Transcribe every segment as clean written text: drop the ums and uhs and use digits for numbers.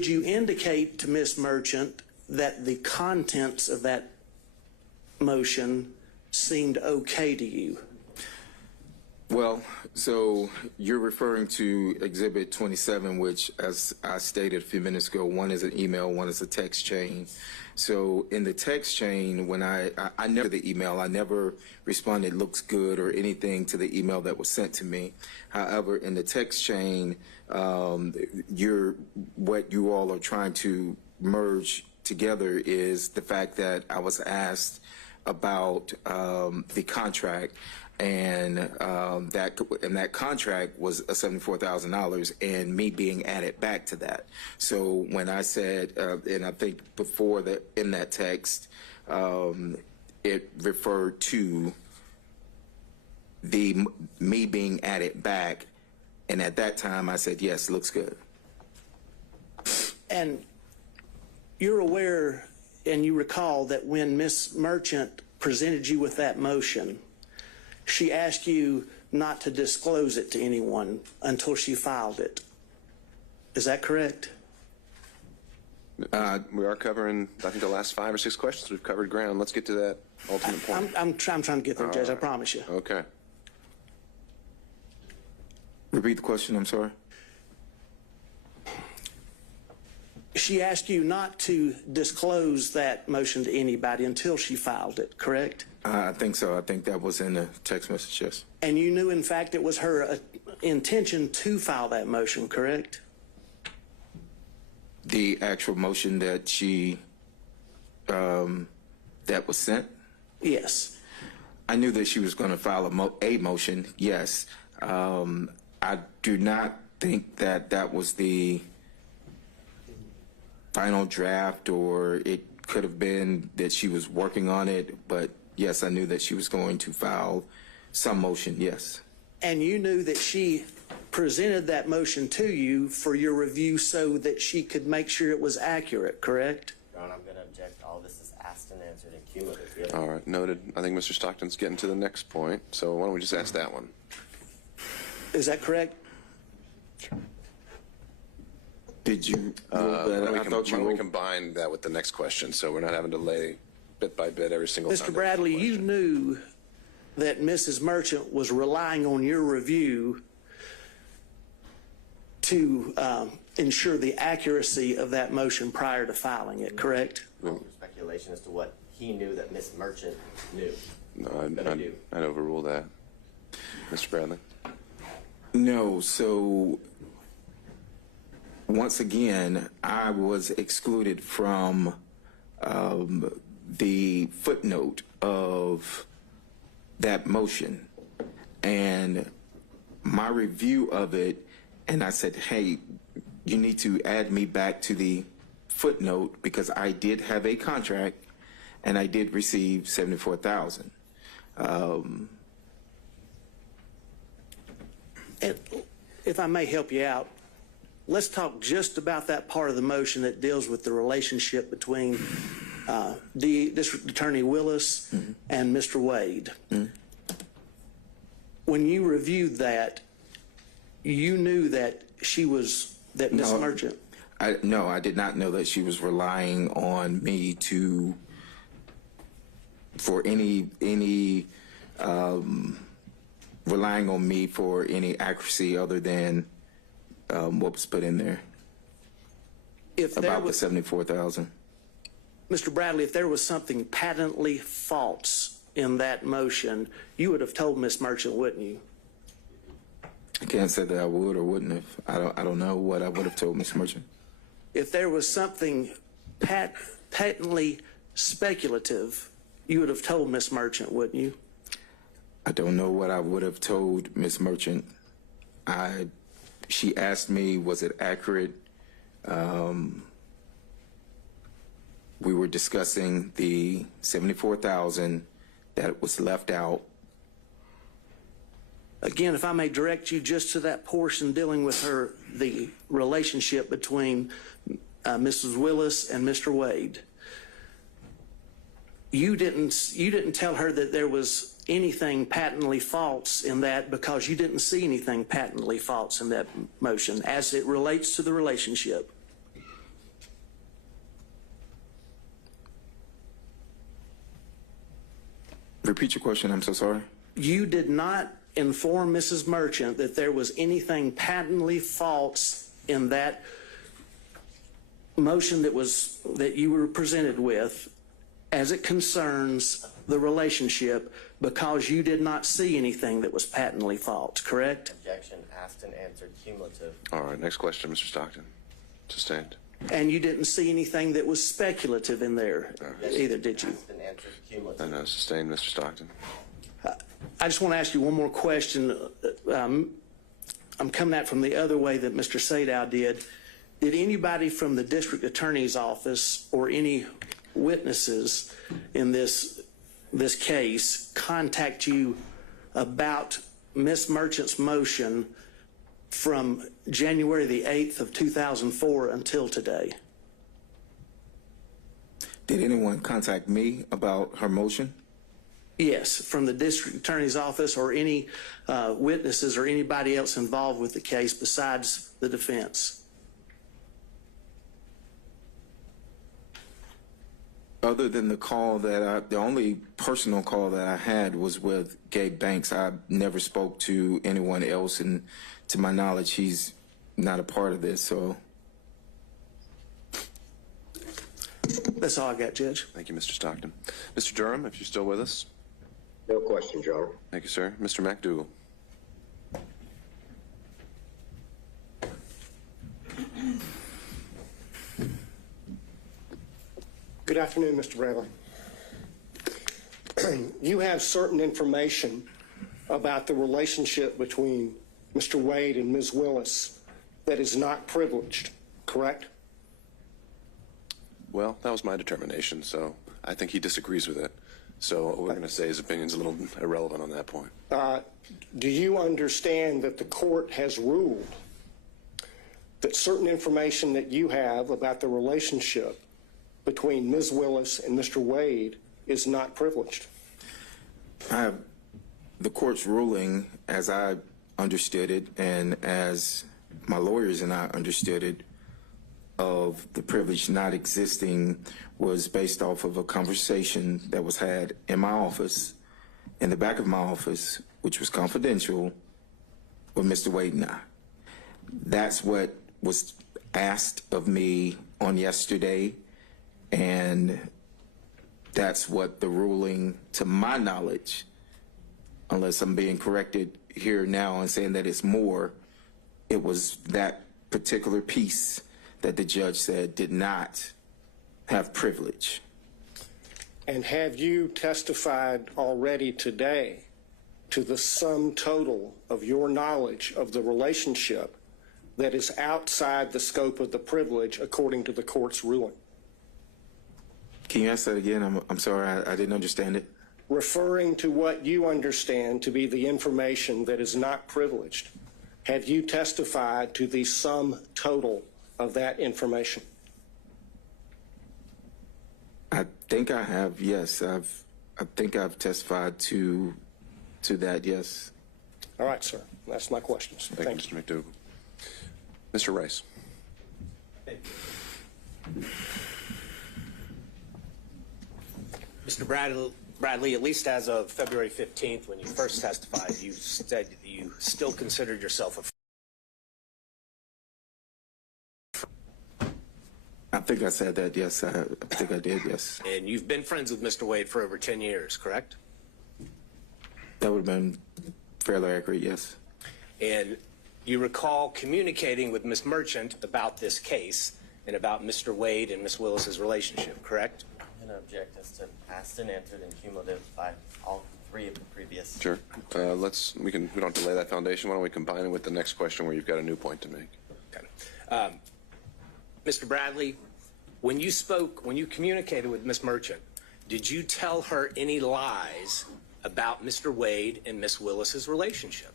Did you indicate to Ms. Merchant that the contents of that motion seemed okay to you? Well, so you're referring to Exhibit 27, which, as I stated a few minutes ago, one is an email, one is a text chain. So in the text chain, when I never the email, I never responded looks good or anything to the email that was sent to me. However, in the text chain, what you all are trying to merge together is the fact that I was asked about the contract. And that contract was $74,000, and me being added back to that. So when I said, and I think before in that text, it referred to me being added back, and at that time I said yes, looks good. And you're aware, and you recall that when Ms. Merchant presented you with that motion, she asked you not to disclose it to anyone until she filed it. Is that correct? We are covering, I think, the last 5 or 6 questions. We've covered ground. Let's get to that ultimate point. I'm trying to get there, Judge, I promise you. Okay. Repeat the question, I'm sorry. She asked you not to disclose that motion to anybody until she filed it, correct? I think so. I think that was in the text message, yes. And you knew, in fact, it was her intention to file that motion, correct? The actual motion that she, that was sent? Yes. I knew that she was going to file a motion, yes. I do not think that that was the final draft, or it could have been that she was working on it, but yes, I knew that she was going to file some motion, yes. And you knew that she presented that motion to you for your review so that she could make sure it was accurate, correct? Your Honor, I'm going to object. All this is asked and answered in cumulative. Really. All right, noted. I think Mr. Stockton's getting to the next point, so why don't we just ask that one? Is that correct? Sure. Did you Why don't we you combine that with the next question, so we're not having to lay bit by bit every single time? Mr. Bradley, you knew that Mrs. Merchant was relying on your review to ensure the accuracy of that motion prior to filing it, correct? Speculation as to what he knew that Miss Merchant knew. No, I'd overrule that. Mr. Bradley? No, so once again, I was excluded from the footnote of that motion, and my review of it, and I said, hey, you need to add me back to the footnote because I did have a contract and I did receive $74,000. If I may help you out, let's talk just about that part of the motion that deals with the relationship between District Attorney Willis and Mr. Wade. When you reviewed that, you knew that Miss Merchant. No, I did not know that she was relying on me for any relying on me for any accuracy other than what was put in there about the $74,000. Mr. Bradley, if there was something patently false in that motion, you would have told Miss Merchant, wouldn't you? I can't say that I would or wouldn't have. I don't know what I would have told Miss Merchant. If there was something patently speculative, you would have told Miss Merchant, wouldn't you? I don't know what I would have told Miss Merchant. She asked me, was it accurate? We were discussing the $74,000 that was left out. Again, if I may direct you just to that portion dealing with the relationship between Mrs. Willis and Mr. Wade. You didn't tell her that there was anything patently false in that because you didn't see anything patently false in that motion as it relates to the relationship. Repeat your question. I'm so sorry. You did not inform Mrs. Merchant that there was anything patently false in that motion that you were presented with as it concerns the relationship, because you did not see anything that was patently false, correct? Objection asked and answered cumulative. All right, next question, Mr. Stockton. Sustained. And you didn't see anything that was speculative in there either, did you? Asked and answered cumulative. No, sustained, Mr. Stockton. I just want to ask you one more question. I'm coming at it from the other way that Mr. Sadow did. Did anybody from the district attorney's office or any witnesses in this case contact you about Ms. Merchant's motion from January the 8th of 2004 until today? Did anyone contact me about her motion? Yes, from the district attorney's office or any witnesses or anybody else involved with the case besides the defense? Other than the call the only personal call that I had was with Gabe Banks. I never spoke to anyone else, and to my knowledge, he's not a part of this, so. That's all I got, Judge. Thank you, Mr. Stockton. Mr. Durham, if you're still with us. No question, Your Honor. Thank you, sir. Mr. McDougall. Good afternoon, Mr. Bradley. You have certain information about the relationship between Mr. Wade and Ms. Willis that is not privileged, correct? Well, that was my determination, so I think he disagrees with it. So what we're going to say his opinion's a little irrelevant on that point. Do you understand that the court has ruled that certain information that you have about the relationship between Ms. Willis and Mr. Wade is not privileged? The court's ruling, as I understood it, and as my lawyers and I understood it, of the privilege not existing was based off of a conversation that was had in my office, in the back of my office, which was confidential, with Mr. Wade and I. That's what was asked of me on yesterday, and that's what the ruling, to my knowledge, unless I'm being corrected here now and saying that it's more, it was that particular piece that the judge said did not have privilege. And have you testified already today to the sum total of your knowledge of the relationship that is outside the scope of the privilege according to the court's ruling? Can you ask that again? I'm sorry, I didn't understand it. Referring to what you understand to be the information that is not privileged, have you testified to the sum total of that information? I think I have, yes. I think I've testified to that, yes. All right, sir. That's my questions. Thank you, Mr. McDougall. Mr. Rice. Mr. Bradley, at least as of February 15th, when you first testified, you said that you still considered yourself a I think I said that, yes. I think I did, yes. and you've been friends with Mr. Wade for over 10 years, correct? That would have been fairly accurate, yes. And you recall communicating with Ms. Merchant about this case and about Mr. Wade and Ms. Willis's relationship, correct? I'm going to object as to asked and answered and cumulative by all three of the previous. Sure. We don't delay that foundation. Why don't we combine it with the next question where you've got a new point to make? Okay. Mr. Bradley, when you communicated with Ms. Merchant, did you tell her any lies about Mr. Wade and Ms. Willis's relationship?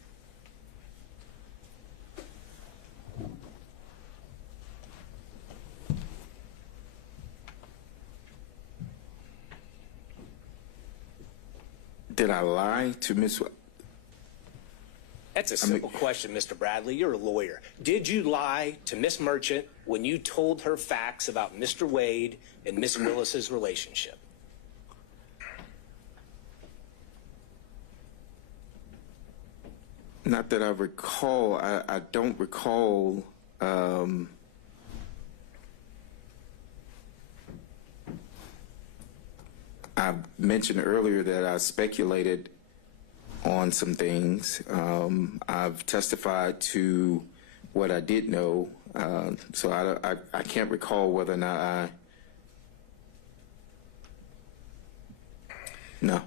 Did I lie to Miss? That's a simple question, Mr. Bradley. You're a lawyer. Did you lie to Ms. Merchant when you told her facts about Mr. Wade and Ms. Willis's relationship? Not that I recall. I don't recall. I mentioned earlier that I speculated on some things. I've testified to what I did know, so I can't recall whether or not I. No.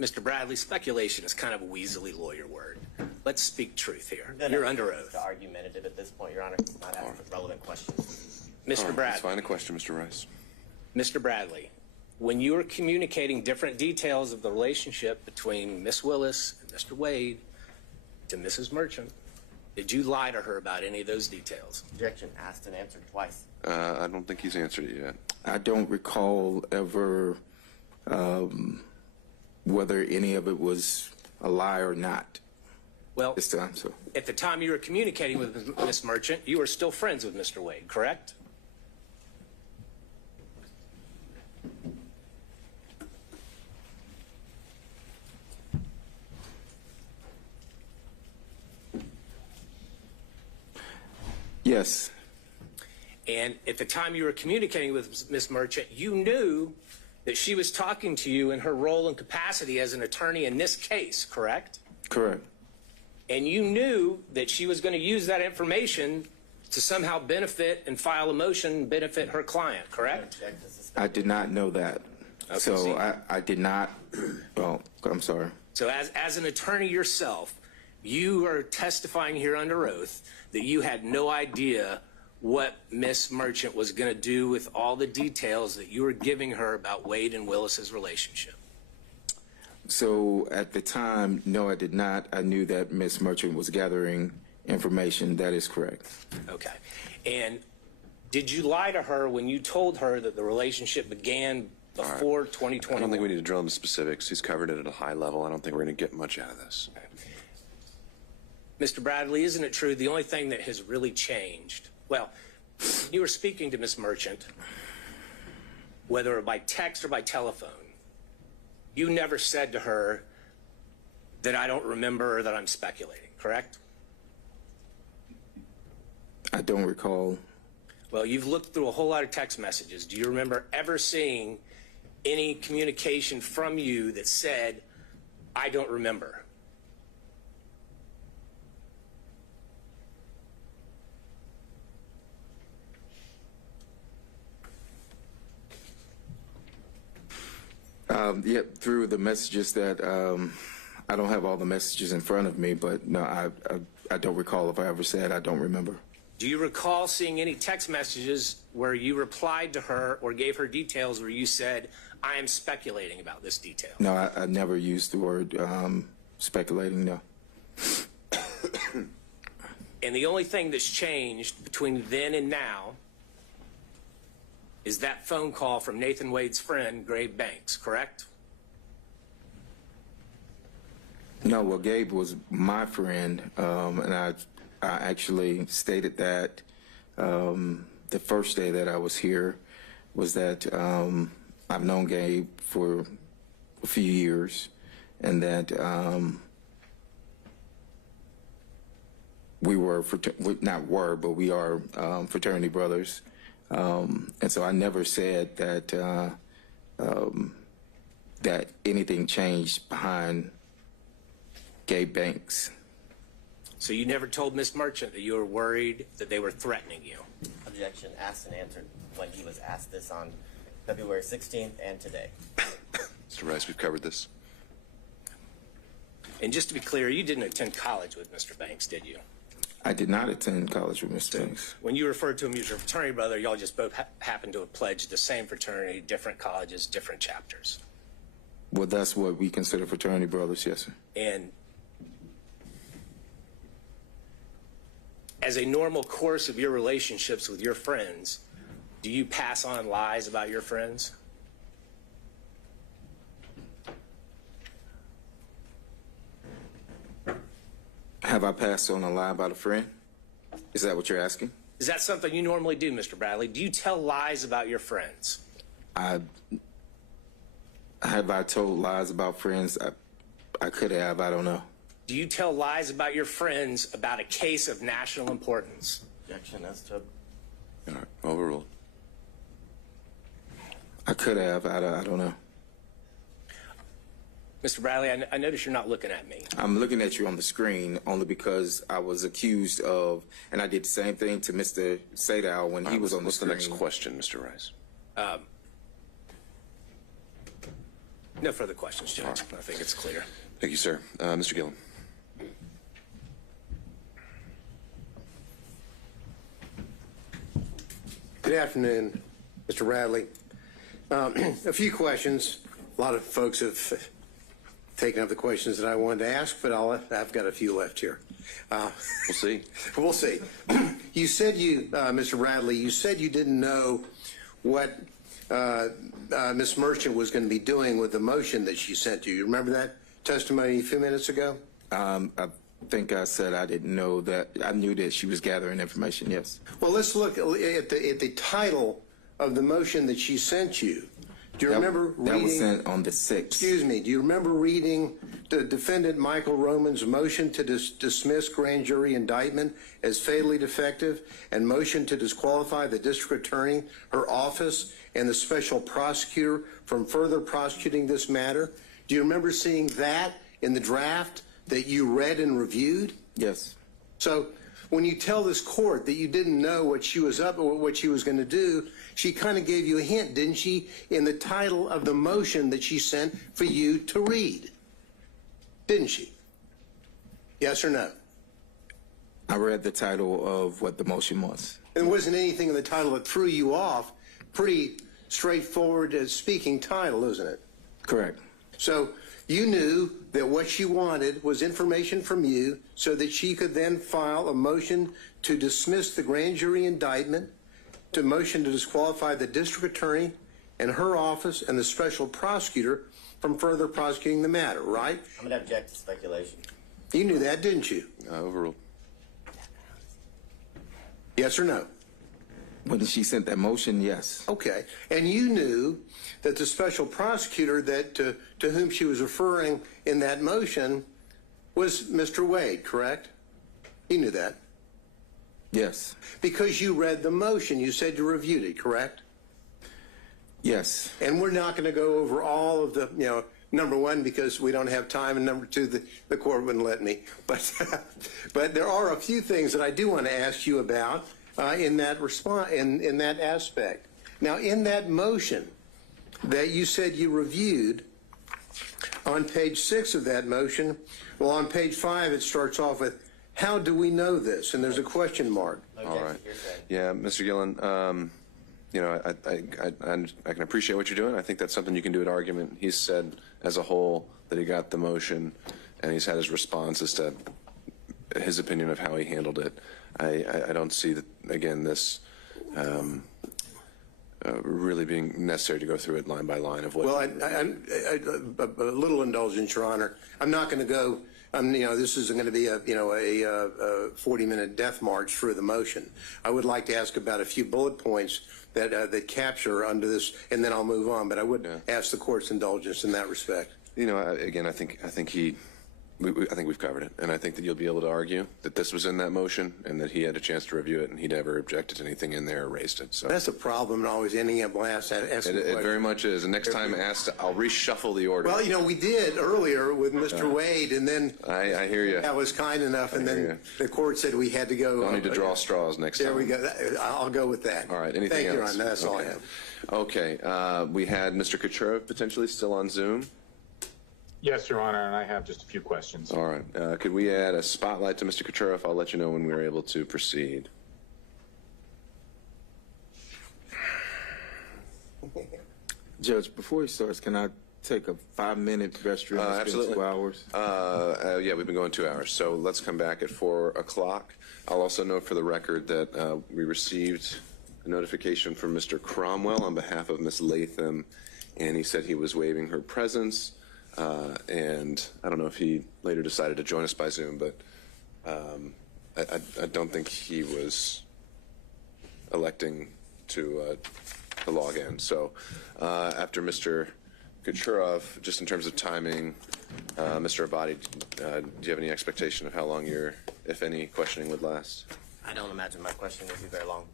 Mr. Bradley, speculation is kind of a weaselly lawyer word. Let's speak truth here. Then You're I under think oath. it's argumentative at this point, Your Honor. Not asking relevant questions. Mr. Let's Bradley, find a question, Mr. Rice. Mr. Bradley, when you were communicating different details of the relationship between Miss Willis and Mr. Wade to Mrs. Merchant, did you lie to her about any of those details? Objection asked and answered twice. I don't think he's answered it yet. I don't recall ever whether any of it was a lie or not Well, this time. So at the time you were communicating with Miss Merchant, you were still friends with Mr. Wade, correct? yes, And at the time you were communicating with Miss Merchant, you knew that she was talking to you in her role and capacity as an attorney in this case, correct? correct. And you knew that she was going to use that information to somehow benefit and file a motion benefit her client, correct? Object to suspend. I did not know that. Okay, So see. I did not. Well, I'm sorry. So as an attorney yourself, you are testifying here under oath that you had no idea what Miss Merchant was going to do with all the details that you were giving her about Wade and Willis's relationship. So at the time, no, I did not. I knew that Miss Merchant was gathering information. That is correct. Okay. And did you lie to her when you told her that the relationship began before 2021? I don't think we need to drill into specifics. He's covered it at a high level. I don't think we're going to get much out of this. Mr. Bradley, isn't it true the only thing that has really changed? Well, you were speaking to Miss Merchant, whether by text or by telephone. You never said to her that I don't remember or that I'm speculating, correct? I don't recall. Well, you've looked through a whole lot of text messages. Do you remember ever seeing any communication from you that said, I don't remember? Yeah, through the messages that I don't have all the messages in front of me, but no, I don't recall if I ever said I don't remember. Do you recall seeing any text messages where you replied to her or gave her details where you said, I am speculating about this detail? No, I never used the word speculating. No. And the only thing that's changed between then and now is that phone call from Nathan Wade's friend, Gabe Banks, correct? No, well, Gabe was my friend, and I actually stated that the first day that I was here was that I've known Gabe for a few years, and that we were we are fraternity brothers, and so I never said that that anything changed behind Gabe Banks. So you never told Miss Merchant that you were worried that they were threatening you? Objection asked and answered when he was asked this on February 16th and today. Mr. Rice, we've covered this. And just to be clear, you didn't attend college with Mr. Banks, did you? I did not attend college with Mr. Banks. When you referred to him as your fraternity brother, y'all just both happened to have pledged the same fraternity, different colleges, different chapters. Well, that's what we consider fraternity brothers, yes, sir. And as a normal course of your relationships with your friends, do you pass on lies about your friends? Have I passed on a lie about a friend? Is that what you're asking? Is that something you normally do, Mr. Bradley? Do you tell lies about your friends? Have I told lies about friends? I could have. I don't know. Do you tell lies about your friends about a case of national importance? Objection as to All right, overruled. I could have. I don't know. Mr. Bradley, I notice you're not looking at me. I'm looking at you on the screen only because I was accused of, and I did the same thing to Mr. Sadow when he was on the What's screen. the next question, Mr. Rice? No further questions, Judge. I think it's clear. Thank you, sir. Mr. Gillen. Good afternoon, Mr. Radley. A few questions. A lot of folks have taken up the questions that I wanted to ask, but I've got a few left here. We'll see. We'll see. You said Mr. Radley, you said you didn't know what Ms. Merchant was going to be doing with the motion that she sent you. You remember that testimony a few minutes ago? I think I said I didn't know that. I knew that she was gathering information, yes. Well, let's look at the title of the motion that she sent you. Do you remember reading? That was sent on the 6th. Excuse me. Do you remember reading the defendant Michael Roman's motion to dismiss grand jury indictment as fatally defective and motion to disqualify the district attorney, her office, and the special prosecutor from further prosecuting this matter? Do you remember seeing that in the draft that you read and reviewed? Yes. So when you tell this court that you didn't know what she was up or what she was going to do, she kind of gave you a hint, didn't she, in the title of the motion that she sent for you to read? Didn't she? Yes or no? I read the title of what the motion was. And there wasn't anything in the title that threw you off. Pretty straightforward speaking title, isn't it? Correct. So you knew that what she wanted was information from you so that she could then file a motion to dismiss the grand jury indictment, to motion to disqualify the district attorney and her office and the special prosecutor from further prosecuting the matter, right? I'm going to object to speculation. You knew that, didn't you? Overruled. Yes or no? When she sent that motion, yes. Okay. And you knew that the special prosecutor that to whom she was referring in that motion was Mr. Wade, correct? You knew that. Yes. Because you read the motion, you said you reviewed it, correct? Yes. And we're not going to go over all of the, number one, because we don't have time, and number two, the court wouldn't let me. But, but there are a few things that I do want to ask you about in that response, in that aspect. Now, in that motion that you said you reviewed, on page 6 of that motion, well, on page 5, it starts off with, how do we know this? And there's a question mark. All right. Yeah, Mr. Gillen, I can appreciate what you're doing. I think that's something you can do at argument. He's said as a whole that he got the motion, and he's had his response as to his opinion of how he handled it. I don't see that, again, this really being necessary to go through it line by line of what. Well, a little indulgence, Your Honor. I'm not going to go. This isn't going to be a 40-minute death march through the motion. I would like to ask about a few bullet points that capture under this, and then I'll move on. But I would ask the court's indulgence in that respect. Again, I think we've covered it, and I think that you'll be able to argue that this was in that motion and that he had a chance to review it, and he never objected to anything in there or raised it. So That's a problem, and always ending up last asking it very much is. And next time asked, I'll reshuffle the order. Well, we did earlier with Mr. Wade, and then I hear you. that was kind enough, and hear then the court said we had to go. Don't need to draw straws next time. There we go. I'll go with that. All right. Anything Thank else? you, Your Honor. That's all I Okay. have. Okay. We had Mr. Kucherov potentially still on Zoom. Yes, Your Honor, and I have just a few questions. All right. Could we add a spotlight to Mr. Kucherov? I'll let you know when we're able to proceed. Judge, before he starts, can I take a 5-minute restroom? It's been Absolutely. 2 hours. Yeah, we've been going 2 hours, so let's come back at 4 o'clock. I'll also note for the record that we received a notification from Mr. Cromwell on behalf of Ms. Latham, and he said he was waiving her presence. And I don't know if he later decided to join us by Zoom, but I don't think he was electing to log in. So after Mr. Kucherov, just in terms of timing, Mr. Abadi, do you have any expectation of how long your, if any, questioning would last? I don't imagine my question would be very long.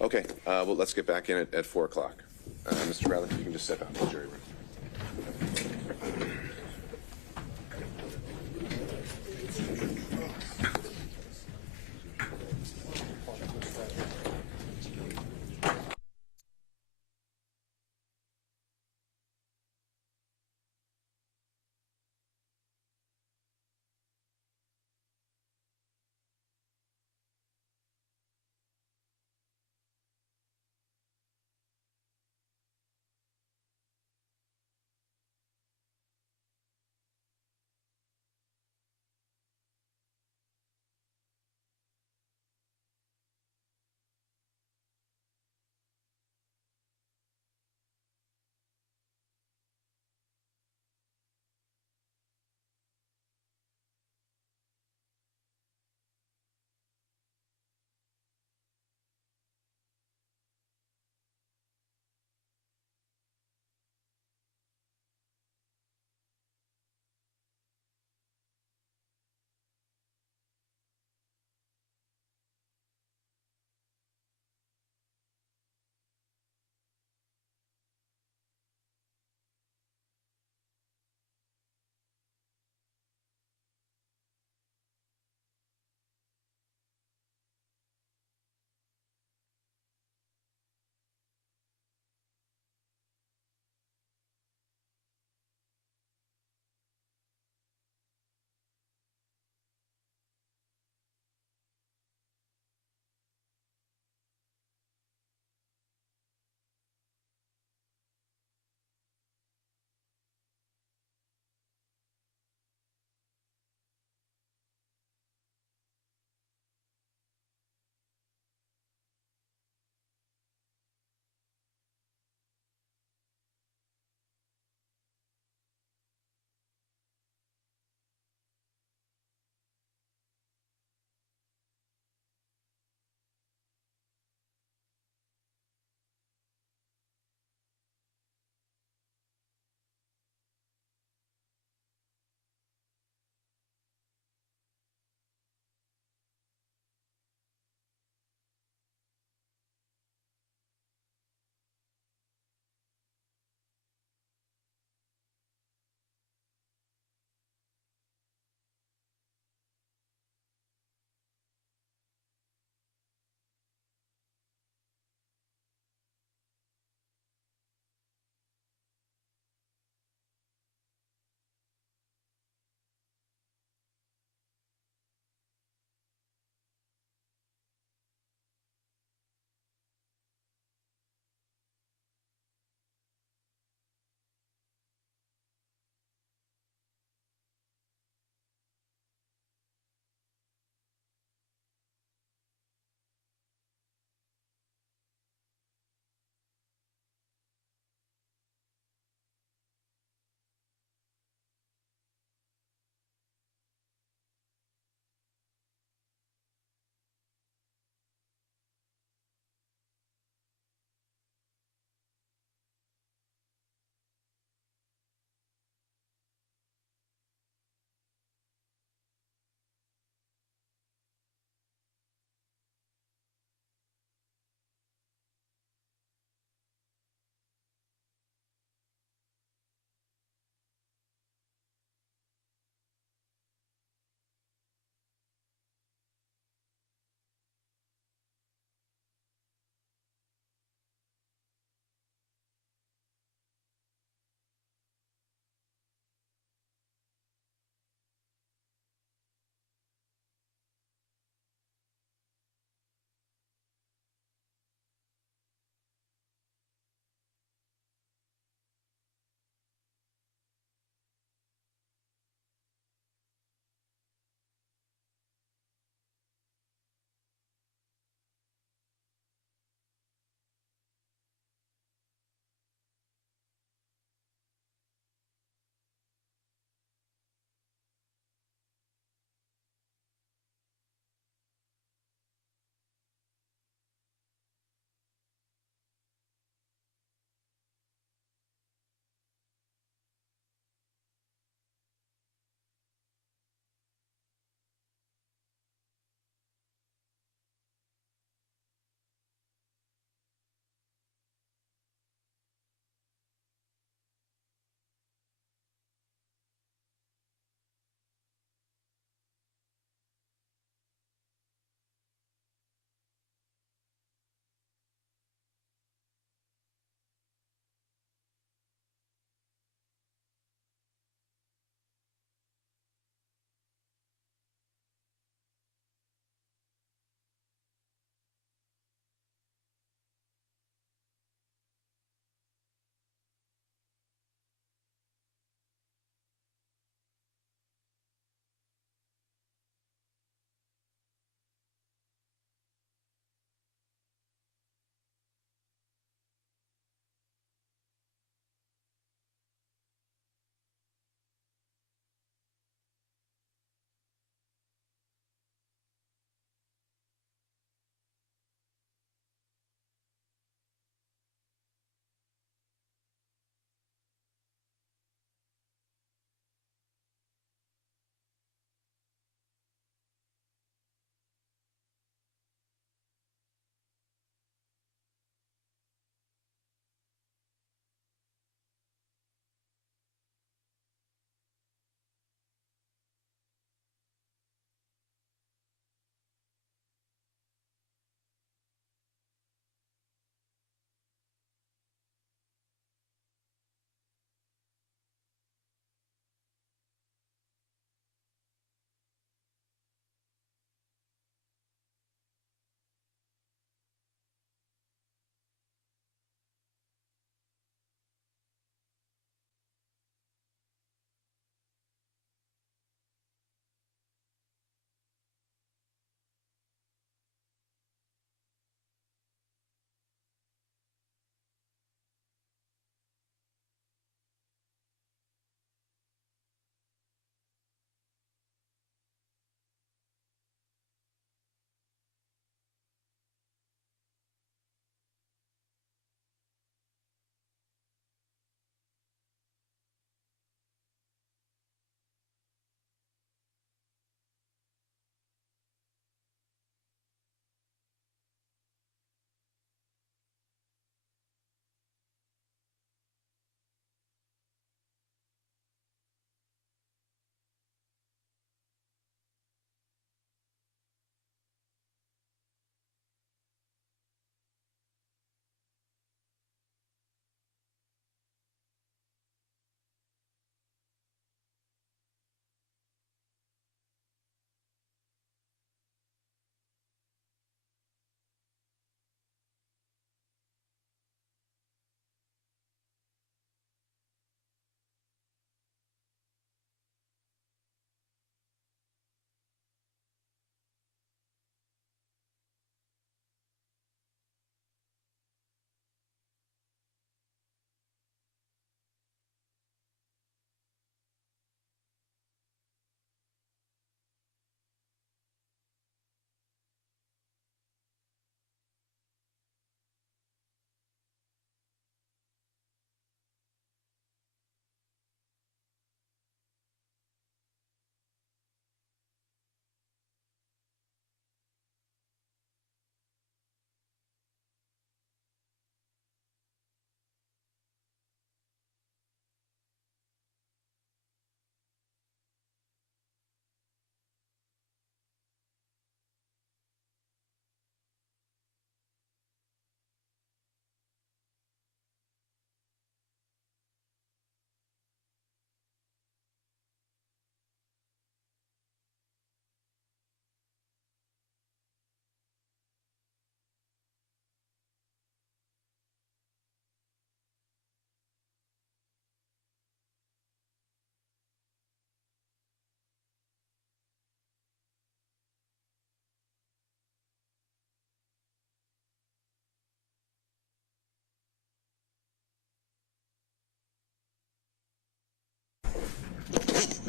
Okay, well, let's get back in at 4 o'clock. Mr. Bradley, you can just step out in the jury room.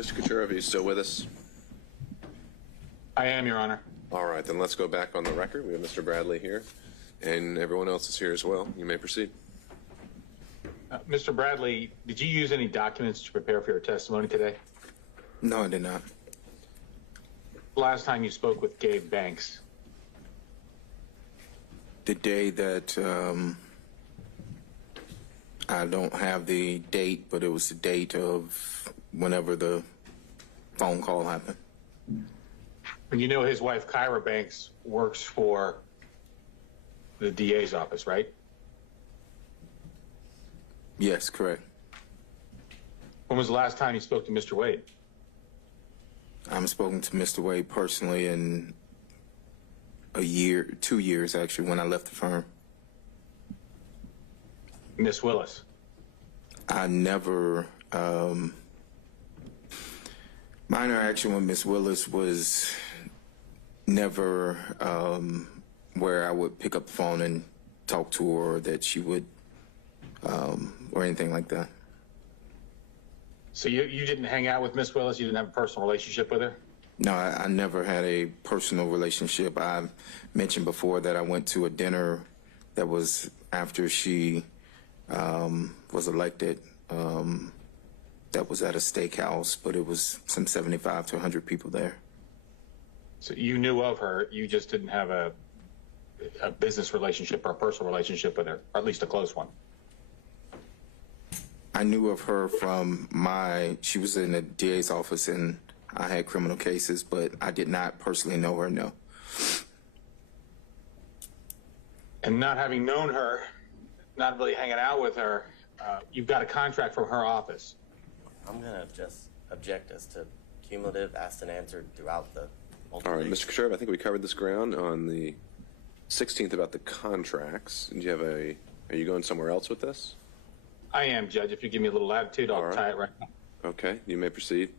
Mr. Kuchera, are you still with us? I am, Your Honor. All right, then let's go back on the record. We have Mr. Bradley here, and everyone else is here as well. You may proceed. Mr. Bradley, did you use any documents to prepare for your testimony today? No, I did not. Last time you spoke with Gabe Banks. The day that, I don't have the date, but it was the date of whenever the phone call happened. And you know his wife, Kyra Banks, works for the DA's office, right? Yes, correct. When was the last time you spoke to Mr. Wade? I haven't spoken to Mr. Wade personally in a year, 2 years actually, when I left the firm. Miss Willis? I never, my interaction with Miss Willis was never where I would pick up the phone and talk to her, or that she would, or anything like that. So you didn't hang out with Miss Willis? You didn't have a personal relationship with her? No, I never had a personal relationship. I mentioned before that I went to a dinner that was after she was elected. That was at a steakhouse, but it was some 75 to 100 people there. So you knew of her, you just didn't have a business relationship or a personal relationship with her, or at least a close one? I knew of her from she was in the DA's office and I had criminal cases, but I did not personally know her, no. And not having known her, not really hanging out with her, you've got a contract from her office. I'm gonna just object as to cumulative asked and answered throughout the All right, Mr. Kuchera, I think we covered this ground on the 16th about the contracts. Do you have are you going somewhere else with this? I am, Judge. If you give me a little latitude, I'll All right. tie it right now. Okay, you may proceed.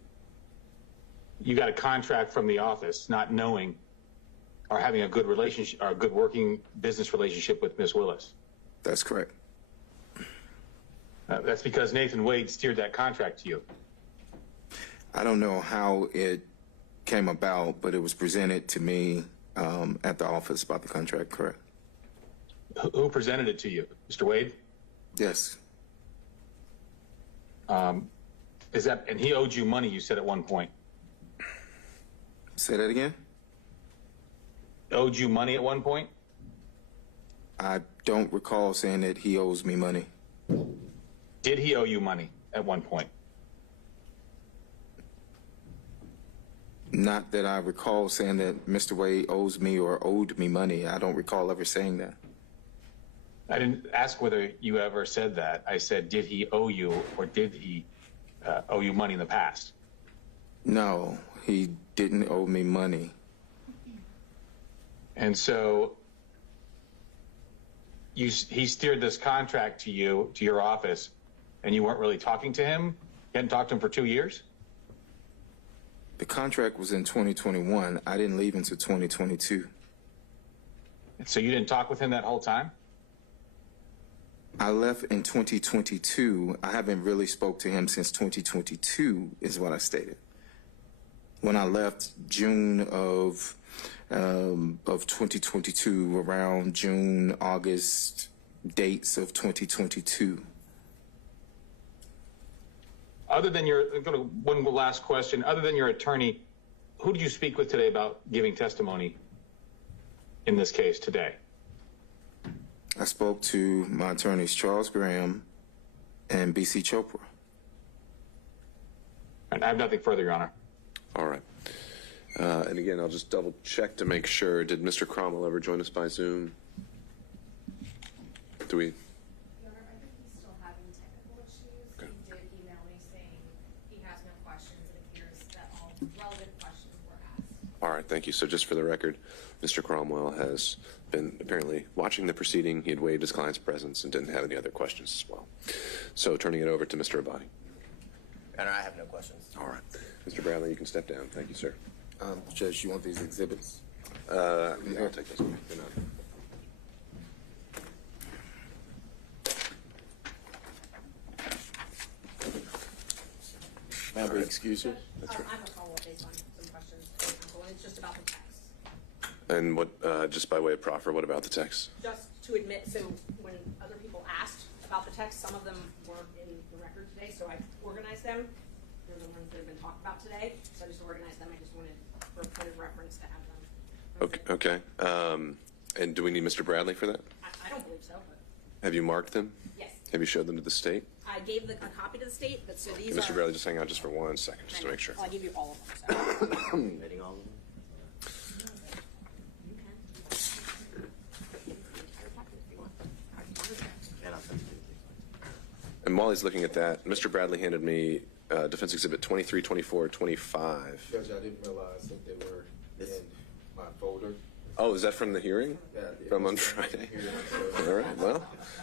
You got a contract from the office, not knowing or having a good relationship or a good working business relationship with Miss Willis. That's correct. That's because Nathan Wade steered that contract to you. I don't know how it came about, but it was presented to me at the office about the contract, correct? Who presented it to you? Mr. Wade? Yes. And he owed you money, you said at one point. Say that again? Owed you money at one point? I don't recall saying that he owes me money. Did he owe you money at one point? Not that I recall saying that Mr. Wade owes me or owed me money. I don't recall ever saying that. I didn't ask whether you ever said that. I said, did he owe you or did he owe you money in the past? No, he didn't owe me money. And so he steered this contract to you, to your office, and you weren't really talking to him? You hadn't talked to him for 2 years? The contract was in 2021. I didn't leave until 2022. So you didn't talk with him that whole time? I left in 2022. I haven't really spoke to him since 2022 is what I stated. When I left June of 2022, around June, August dates of 2022. Other than one last question, other than your attorney, who did you speak with today about giving testimony in this case today? I spoke to my attorneys, Charles Graham and B.C. Chopra. And I have nothing further, Your Honor. All right. And again, I'll just double check to make sure. Did Mr. Cromwell ever join us by Zoom? Do we? Your Honor, I think he's still having technical issues. Okay. He did email me saying he has no questions. It appears that all relevant questions were asked. All right, thank you. So just for the record, Mr. Cromwell has been apparently watching the proceeding. He had waived his client's presence and didn't have any other questions as well. So turning it over to Mr. Abadi. Your Honor, I have no questions. All right. Mr. Bradley, you can step down. Thank you, sir. Judge, you want these exhibits? I'll take those. They're not. May I be excused? I have a follow-up based on some questions, and it's just about the text. And what, just by way of proffer, what about the text? Just to admit, so when other people asked about the text, some of them weren't in the record today, so I organized them. They're the ones that have been talked about today, so I just organized them. I just wanted, for a point of reference, to have them. Okay. And do we need Mr. Bradley for that? I don't believe so, but Have you marked them? yes. Have you showed them to the state? I gave a copy to the state, but so these Mr. are. Bradley, just hang on just for 1 second, just to make sure. I'll give you all of them. So. Admitting all of them? You can. And I'll send it to you. And while he's looking at that, Mr. Bradley handed me Defense Exhibit 23, 24, 25. Judge, I didn't realize that they were in my folder. Oh, is that from the hearing? Yeah, From on Friday? All right, well,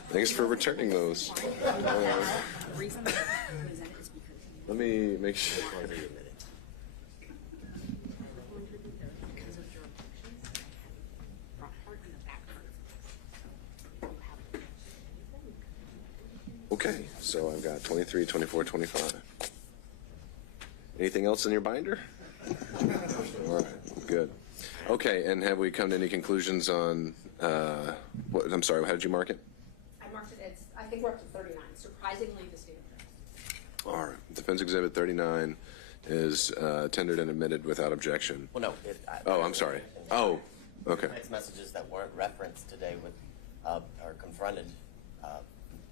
thanks for returning those. The reason that I presented is because. Let me make sure. Ones that you admitted. Because of your objections, I had the front part and the back part of this. Okay, so I've got 23, 24, 25. Anything else in your binder? All right, good. Okay, and have we come to any conclusions on, what, I'm sorry, how did you mark it? I marked it as, I think we're up to 39, surprisingly the state of Texas. All right, Defense Exhibit 39 is tendered and admitted without objection. Well, no. Oh, I'm sorry. Oh, okay. Text messages that weren't referenced today with, are confronted,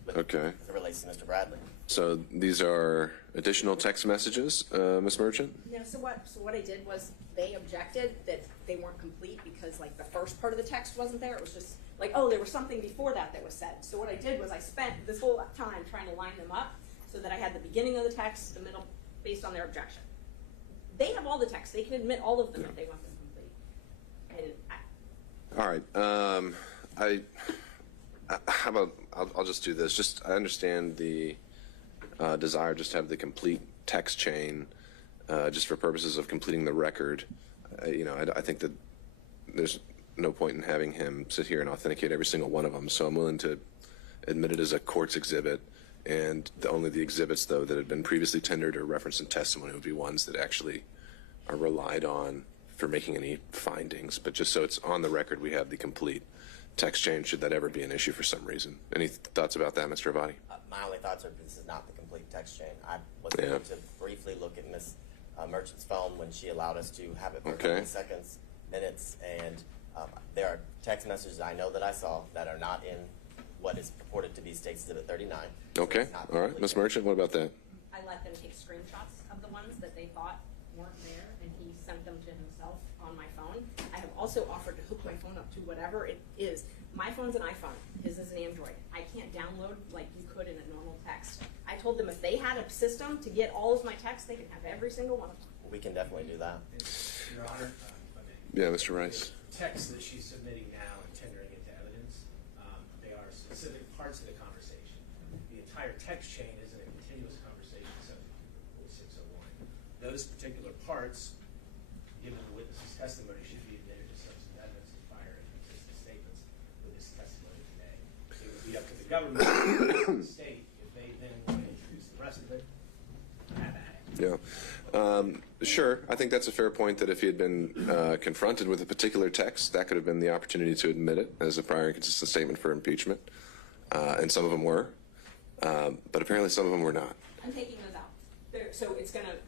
with, Okay. as it relates to Mr. Bradley. So these are additional text messages, Ms. Merchant? No, so what I did was they objected that they weren't complete because like the first part of the text wasn't there. It was just like, oh, there was something before that was said. So what I did was I spent this whole time trying to line them up so that I had the beginning of the text, the middle, based on their objection. They have all the text. They can admit all of them if they want them complete. And All right. How about I'll just do this. Just I understand the desire just to have the complete text chain, just for purposes of completing the record. I think that there's no point in having him sit here and authenticate every single one of them. So I'm willing to admit it as a court's exhibit, and only the exhibits though that had been previously tendered or referenced in testimony would be ones that actually are relied on for making any findings. But just so it's on the record, we have the complete text chain should that ever be an issue for some reason. Any thoughts about that, Mr. Avati? My only thoughts are this is not the complete text chain. I was able to briefly look at Ms. Merchant's phone when she allowed us to have it for 30 seconds, minutes, and there are text messages I know that I saw that are not in what is purported to be State's Exhibit 39. Okay, all right. Ms. Merchant, what about that? I let them take screenshots of the ones that they thought weren't there, and he sent them to himself on my phone. I have also offered to hook my phone up to whatever it is. My phone's an iPhone. His is an Android. I can't download like you could in a normal text. I told them if they had a system to get all of my texts, they can have every single one of them. We can definitely do that. Your Honor, Yeah, Mr. Rice. text that she's submitting now and tendering into evidence, they are specific parts of the conversation. The entire text chain isn't a continuous conversation subject to Rule 601. Those particular parts, given the witness's testimony, should be admitted as substantive evidence of prior and consistent statements with this testimony today. It would be up to the government and the state if they then want to introduce the rest of it. Have at it. Yeah. Sure. I think that's a fair point that if he had been confronted with a particular text, that could have been the opportunity to admit it as a prior and consistent statement for impeachment. And some of them were. But apparently some of them were not. I'm taking those out. So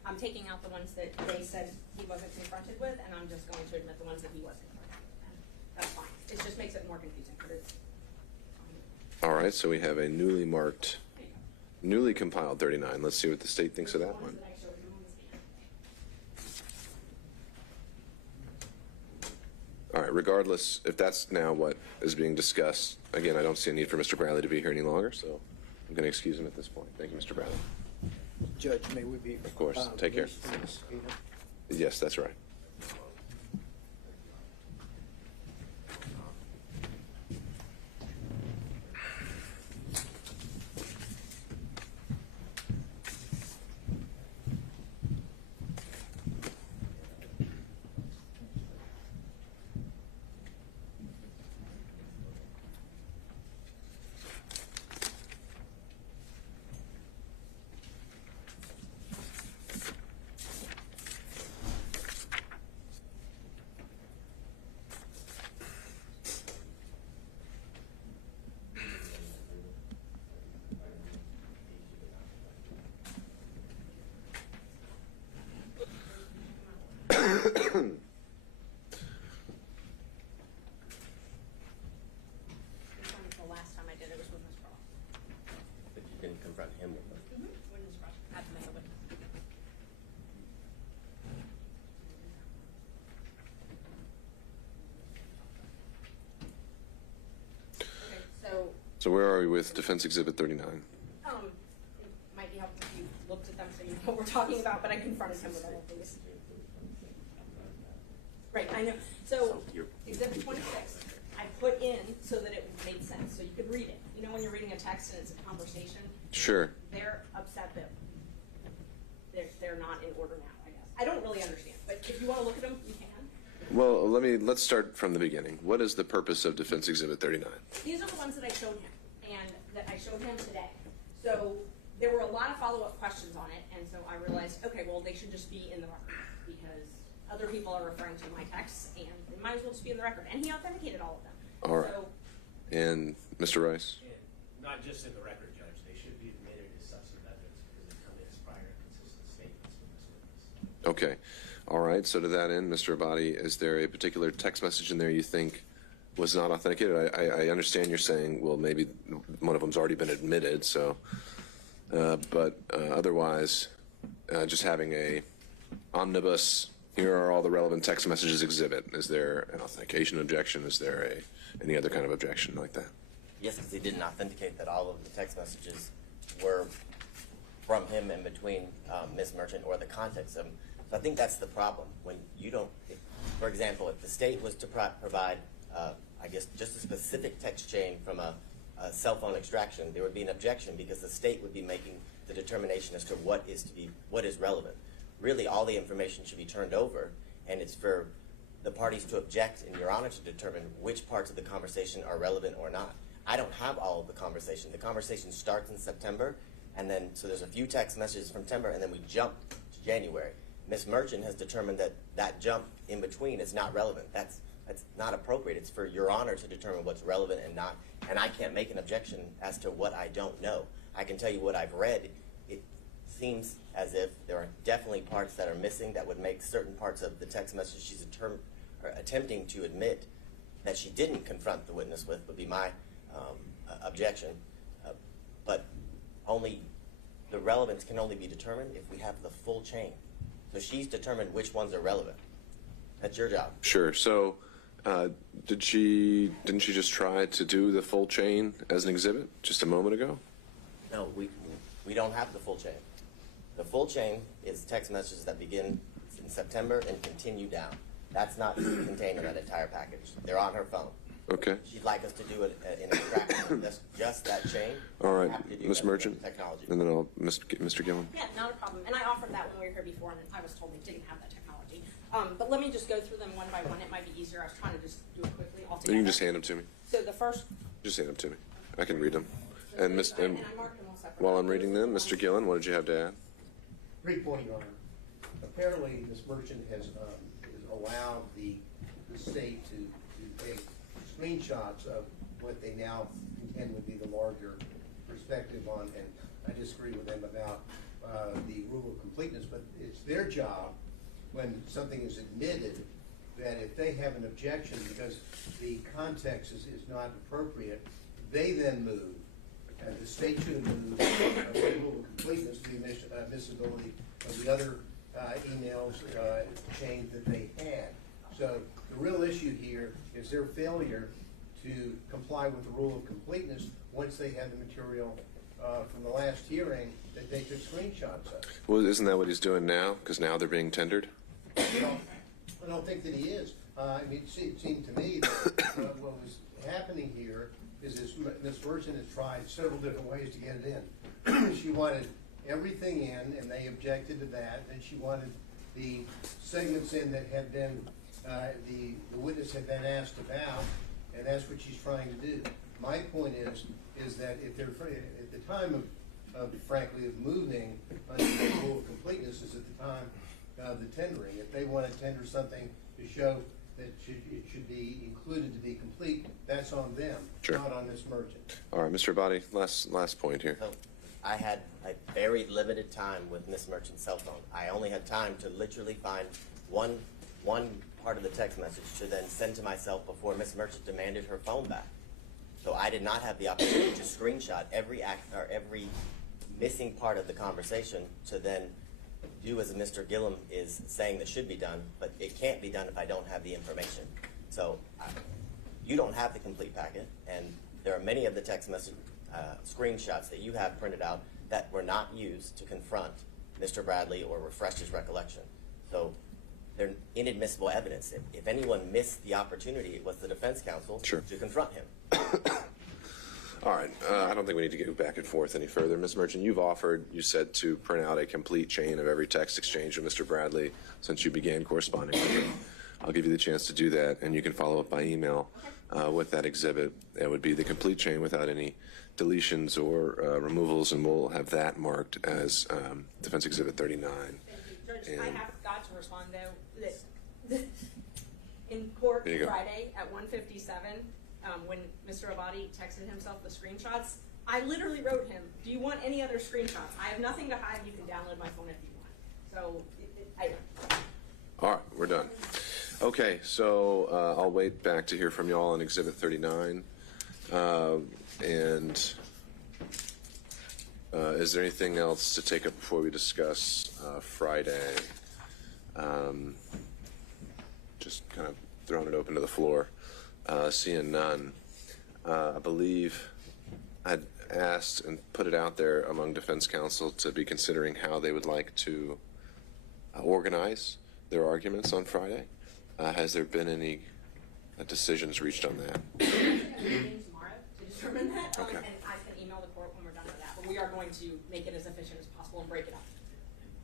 I'm taking out the ones that they said he wasn't confronted with, and I'm just going to admit the ones that he was confronted with. And that's fine. It just makes it more confusing, but it's fine. All right. So we have a newly marked, newly compiled 39. Let's see what the state thinks of that one. That I showed you on the stand. All right, regardless, if that's now what is being discussed, again, I don't see a need for Mr. Bradley to be here any longer, so I'm going to excuse him at this point. Thank you, Mr. Bradley. Judge, may we be? Of course. Take care. Yes, that's right. So where are we with Defense Exhibit 39? It might be helpful if you looked at them so you know what we're talking about, but I confronted him with all of these. Right, I know. So, Exhibit 26, I put in so that it made sense, so you could read it. You know when you're reading a text and it's a conversation? Sure. They're upset that they're not in order now, I guess. I don't really understand, but if you want to look at them, you can. Well, let's start from the beginning. What is the purpose of Defense Exhibit 39? These are the ones that I showed him, and that I showed him today. So there were a lot of follow-up questions on it, and so I realized, okay, well, they should just be in the record, because other people are referring to my texts, and they might as well just be in the record. And he authenticated all of them. All right. So, And Mr. Rice? And not just in the record, Judge, they should be admitted as substantive evidence because they come in as prior and consistent statements from this witness. Okay. All right. So to that end, Mr. Abadi, is there a particular text message in there you think was not authenticated? I understand you're saying, well, maybe one of them's already been admitted, so, but otherwise, just having a omnibus, here are all the relevant text messages exhibit. Is there an authentication objection? Is there any other kind of objection like that? Yes, because he didn't authenticate that all of the text messages were from him and between Ms. Merchant or the context of them. So I think that's the problem. When you don't, for example, if the state was to provide, I guess, just a specific text chain from a cell phone extraction, there would be an objection because the state would be making the determination as to what is relevant. Really, all the information should be turned over, and it's for the parties to object and Your Honor to determine which parts of the conversation are relevant or not. I don't have all of the conversation. The conversation starts in September, and then, so there's a few text messages from September, and then we jump to January. Ms. Merchant has determined that that jump in between is not relevant. That's not appropriate. It's for Your Honor to determine what's relevant and not, and I can't make an objection as to what I don't know. I can tell you what I've read. It seems as if there are definitely parts that are missing that would make certain parts of the text message she's attempting to admit that she didn't confront the witness with would be my objection. But only the relevance can only be determined if we have the full chain. So she's determined which ones are relevant. That's your job. Sure. So didn't she just try to do the full chain as an exhibit just a moment ago? No, we don't have the full chain. The full chain is text messages that begin in September and continue down. That's not contained in that entire package. They're on her phone. Okay. She'd like us to do it in extraction. That's just that chain. All right, We have to do Ms. that Merchant, with technology. and then I'll Mr. Gillen. yeah, not a problem. And I offered that when we were here before, and I was told they didn't have that technology. But let me just go through them one by one. It might be easier. I was trying to just do it quickly all together. You can just hand them to me. So the first. Just hand them to me. I can read them. And And I marked them all separately. while I'm reading them, Mr. Gillen, what did you have to add? Brief point, Your Honor. Apparently, Ms. Merchant has allowed the state to take screenshots of what they now contend would be the larger perspective on, and I disagree with them about the rule of completeness, but it's their job when something is admitted that if they have an objection because the context is not appropriate, they then move. And the state should move the rule of completeness, the admissibility of the other emails chain that they had. So the real issue here is their failure to comply with the rule of completeness once they had the material from the last hearing that they took screenshots of. Well, isn't that what he's doing now? Because now they're being tendered? I don't think that he is. I mean, it seemed to me that what was happening here is Ms. Merchant has tried several different ways to get it in. She wanted everything in, and they objected to that. Then she wanted the segments in that had been, the witness had been asked about, and that's what she's trying to do. My point is that if they're, at the time of frankly, of moving under the rule of completeness is at the time of the tendering. If they want to tender something to show that it should be included to be complete, that's on them, Sure. not on Ms. Merchant. All right, Mr. Abadi, last point here. So I had a very limited time with Ms. Merchant's cell phone. I only had time to literally find one part of the text message to then send to myself before Ms. Merchant demanded her phone back. So I did not have the opportunity to screenshot every missing part of the conversation to then do as Mr. Gillum is saying that should be done, but it can't be done if I don't have the information. So you don't have the complete packet, and there are many of the text message screenshots that you have printed out that were not used to confront Mr. Bradley or refresh his recollection. So they're inadmissible evidence. If anyone missed the opportunity, it was the defense counsel to confront him. All right. I don't think we need to go back and forth any further. Ms. Merchant, you've offered, you said, to print out a complete chain of every text exchange with Mr. Bradley since you began corresponding with him. I'll give you the chance to do that, and you can follow up by email with that exhibit. It would be the complete chain without any deletions or removals, and we'll have that marked as Defense Exhibit 39. Thank you. Judge, I have got to respond, though, that in court Friday at 1:57, when Mr. Abadi texted himself the screenshots, I literally wrote him, do you want any other screenshots? I have nothing to hide. You can download my phone if you want. So, All right, we're done. Okay, so I'll wait back to hear from you all on Exhibit 39. And is there anything else to take up before we discuss Friday? Just kind of throwing it open to the floor. Seeing none, I believe I'd asked and put it out there among defense counsel to be considering how they would like to organize their arguments on Friday. Has there been any decisions reached on that? meeting tomorrow to determine that, Okay. and I can email the court when we're done with that. But we are going to make it as efficient as possible and break it up.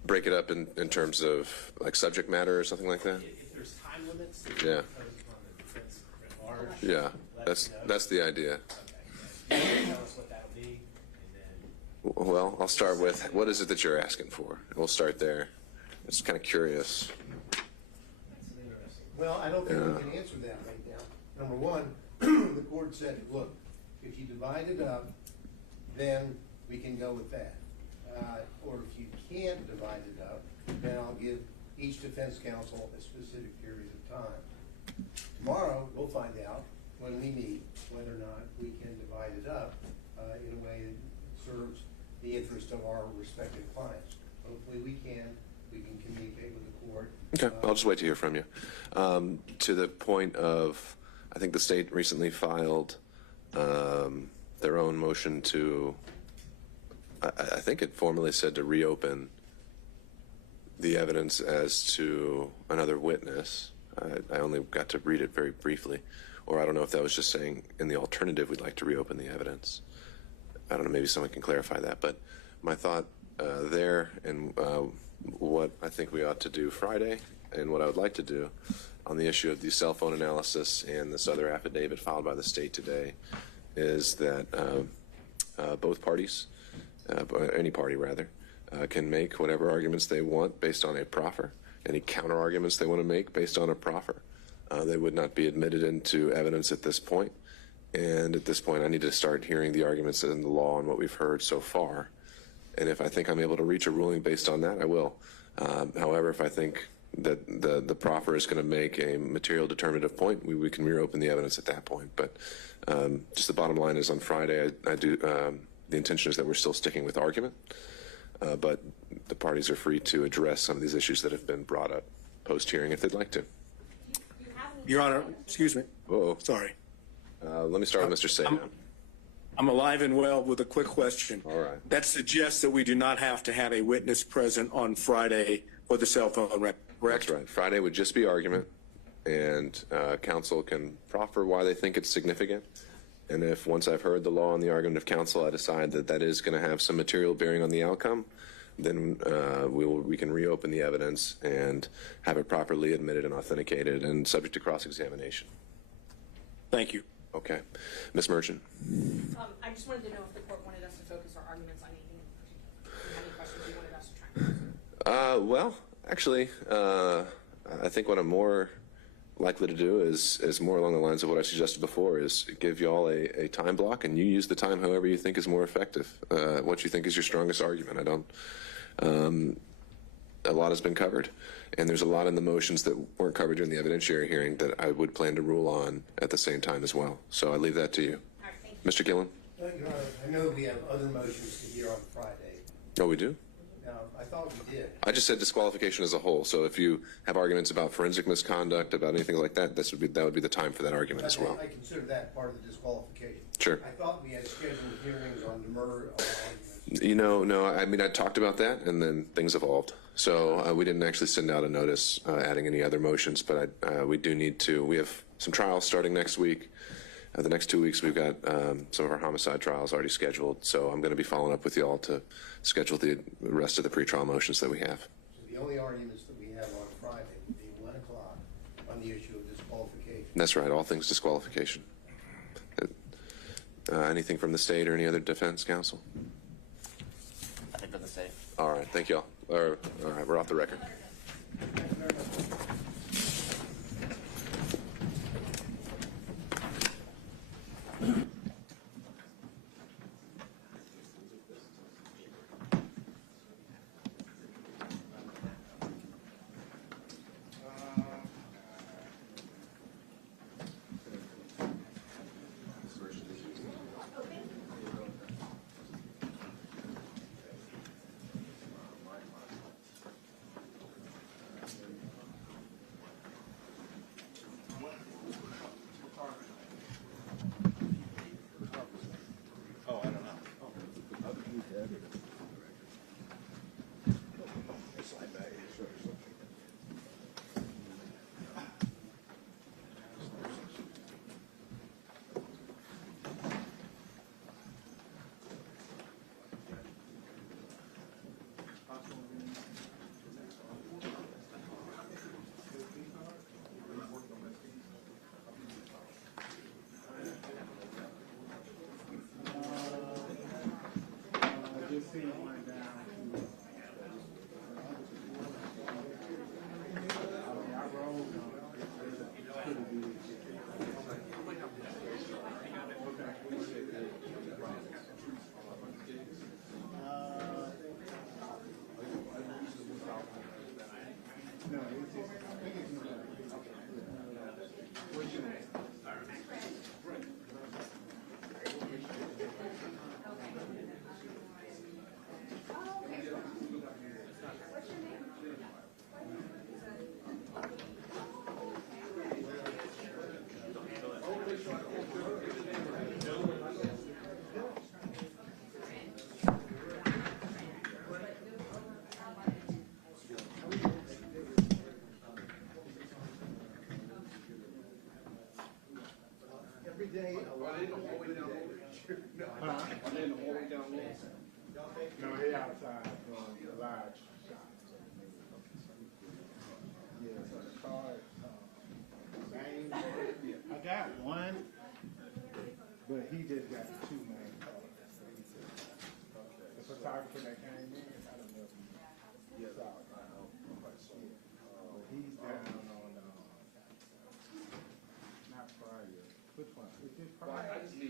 Break it up in terms of like subject matter or something like that? If there's time limits, Yeah. imposed upon the defense at large, Yeah, let us know. that's the idea. Okay. You can tell us what that'll be, and then Well, I'll start with, what is it that you're asking for? We'll start there. It's kind of curious. that's an interesting. Well, I don't think we can answer that right now. Number one, the court said, look, if you divide it up, then we can go with that. Or if you can't divide it up, then I'll give each defense counsel a specific period of time. Tomorrow, we'll find out when we meet whether or not we can divide it up in a way that serves the interest of our respective clients. Hopefully we can communicate with the court. Okay, I'll just wait to hear from you. To the point of, I think the state recently filed their own motion to, I think it formally said to reopen the evidence as to another witness. I only got to read it very briefly. Or I don't know if that was just saying in the alternative we'd like to reopen the evidence. I don't know, maybe someone can clarify that. But my thought there and what I think we ought to do Friday and what I would like to do on the issue of the cell phone analysis and this other affidavit filed by the state today is that both parties, any party rather, can make whatever arguments they want based on a proffer, any counter arguments they want to make based on a proffer. They would not be admitted into evidence at this point. And at this point, I need to start hearing the arguments in the law and what we've heard so far. And if I think I'm able to reach a ruling based on that, I will. However, if I think that the proffer is going to make a material determinative point, we can reopen the evidence at that point. But just the bottom line is on Friday, the intention is that we're still sticking with argument. But the parties are free to address some of these issues that have been brought up post-hearing if they'd like to. Your Honor, excuse me. Whoa. Sorry. Let me start with Mr. Saban. I'm alive and well with a quick question. All right. That suggests that we do not have to have a witness present on Friday for the cell phone record, correct? That's right. Friday would just be argument, and counsel can proffer why they think it's significant. And if once I've heard the law and the argument of counsel, I decide that that is going to have some material bearing on the outcome, then we can reopen the evidence and have it properly admitted and authenticated and subject to cross-examination. Thank you. Okay. Ms. Merchant. I just wanted to know if the court wanted us to focus our arguments on anything in particular. If you have any questions you wanted us to try and answer. Well, actually, I think what I'm more likely to do is more along the lines of what I suggested before, is give you all a time block, and you use the time however you think is more effective, what you think is your strongest argument. A lot has been covered, and there's a lot in the motions that weren't covered during the evidentiary hearing that I would plan to rule on at the same time as well. So I leave that to you. All right, thank you. Mr. Gillen? Your Honor, I know we have other motions to hear on Friday. Oh, we do? Now, I thought we did. I just said disqualification as a whole. So if you have arguments about forensic misconduct, about anything like that, that would be the time for that argument as well. I consider that part of the disqualification. Sure. I thought we had scheduled hearings on the murder. No, I mean, I talked about that, and then things evolved. So we didn't actually send out a notice adding any other motions, but we do need to. We have some trials starting next week. The next 2 weeks, we've got some of our homicide trials already scheduled. So I'm going to be following up with you all to schedule the rest of the pretrial motions that we have. So the only arguments that we have on Friday would be 1 o'clock on the issue of disqualification. That's right, all things disqualification. Anything from the state or any other defense counsel? I think for the state. All right, thank you all. All right, we're off the record. No, he outside large shop. Yeah, so the car, main, I got one, but he just got 2 main cars. The photographer that came in, I don't know if he saw it. But he's down on, not Friday. Which one? Is this Friday?